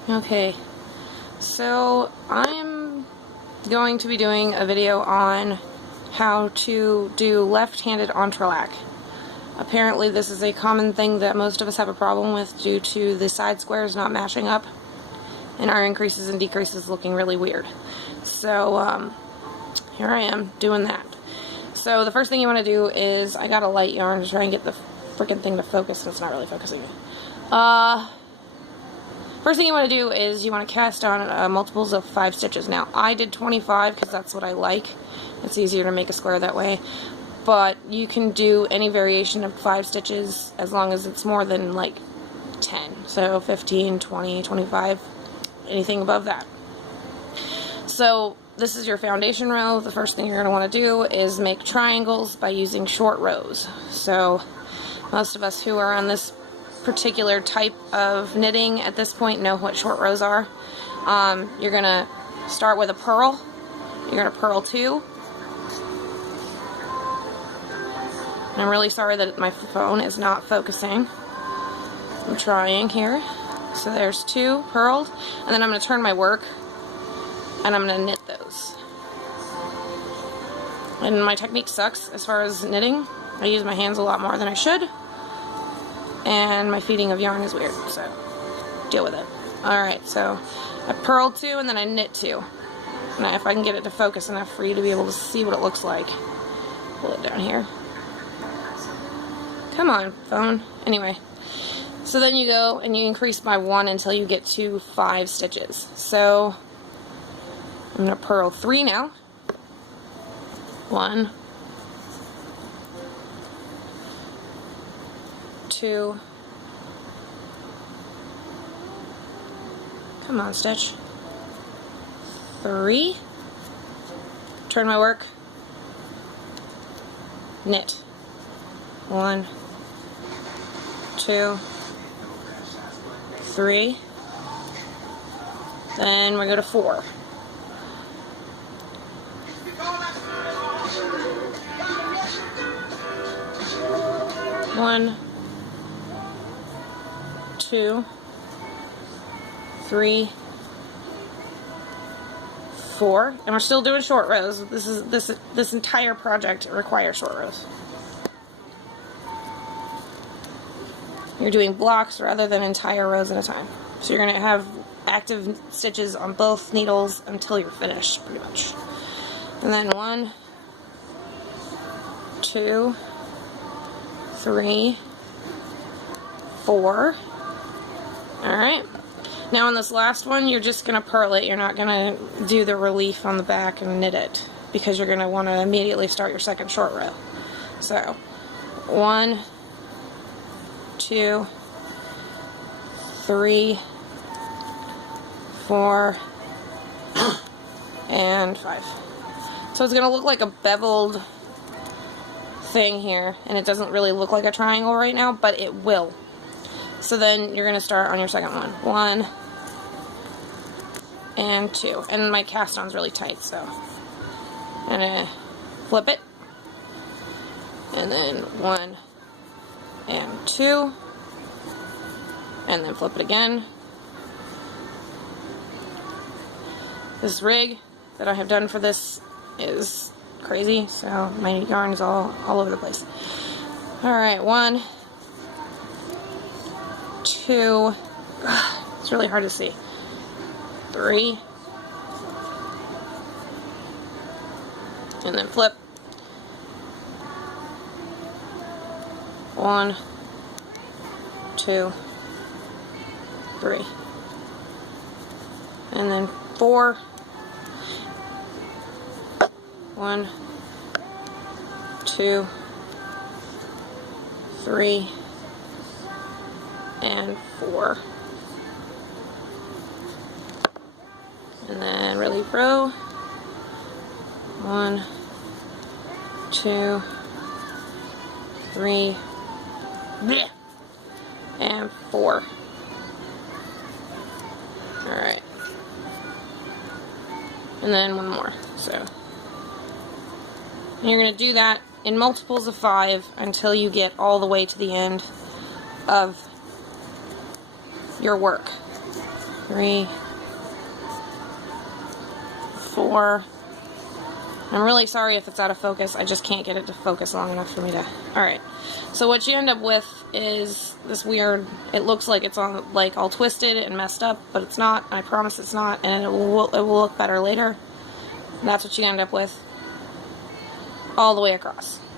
Okay, so I'm going to be doing a video on how to do left-handed entrelac. Apparently this is a common thing that most of us have a problem with due to the side squares not matching up and our increases and decreases looking really weird. So here I am doing that. So the first thing you want to do is, I got a light yarn to try and get the freaking thing to focus, and it's not really focusing. First thing you want to do is you want to cast on multiples of 5 stitches. Now, I did 25 because that's what I like. It's easier to make a square that way. But you can do any variation of 5 stitches as long as it's more than like 10. So 15, 20, 25, anything above that. So this is your foundation row. The first thing you're going to want to do is make triangles by using short rows. So most of us who are on this particular type of knitting at this point know what short rows are. You're going to start with a purl. You're going to purl 2. And I'm really sorry that my phone is not focusing. I'm trying here. So there's 2 purled, and then I'm going to turn my work and I'm going to knit those. And my technique sucks as far as knitting. I use my hands a lot more than I should. And my feeding of yarn is weird, so deal with it. Alright, so I purled 2 and then I knit 2. Now if I can get it to focus enough for you to be able to see what it looks like. Pull it down here. Come on, phone. Anyway, so then you go and you increase by 1 until you get to 5 stitches. So I'm going to purl 3 now. 1, 2, come on, stitch, 3, turn my work, knit, 1, 2, 3, then we go to 4. 1, 2, 3, 4, and we're still doing short rows. This entire project requires short rows. You're doing blocks rather than entire rows at a time. So you're going to have active stitches on both needles until you're finished, pretty much. And then 1, 2, 3, 4. Alright. Now on this last one, you're just going to purl it. You're not going to do the relief on the back and knit it, because you're going to want to immediately start your second short row. So 1, 2, 3, 4, and 5. So it's going to look like a beveled thing here, and it doesn't really look like a triangle right now, but it will. So then you're going to start on your second one. 1 and 2. And my cast on's really tight, so I'm going to flip it. And then 1 and 2. And then flip it again. This rig that I have done for this is crazy, so my yarn is all over the place. Alright, 1, 2, it's really hard to see, 3, and then flip, 1, 2, 3, and then 4, 1, 2, 3, and 4. And then relief row. 1, 2, 3, and 4. Alright. And then one more. So and you're going to do that in multiples of 5 until you get all the way to the end of your work. 3, 4. I'm really sorry if it's out of focus. I just can't get it to focus long enough for me to... Alright. So what you end up with is this weird... It looks like it's on, like, all twisted and messed up, but it's not. I promise it's not, and it will look better later. And that's what you end up with all the way across.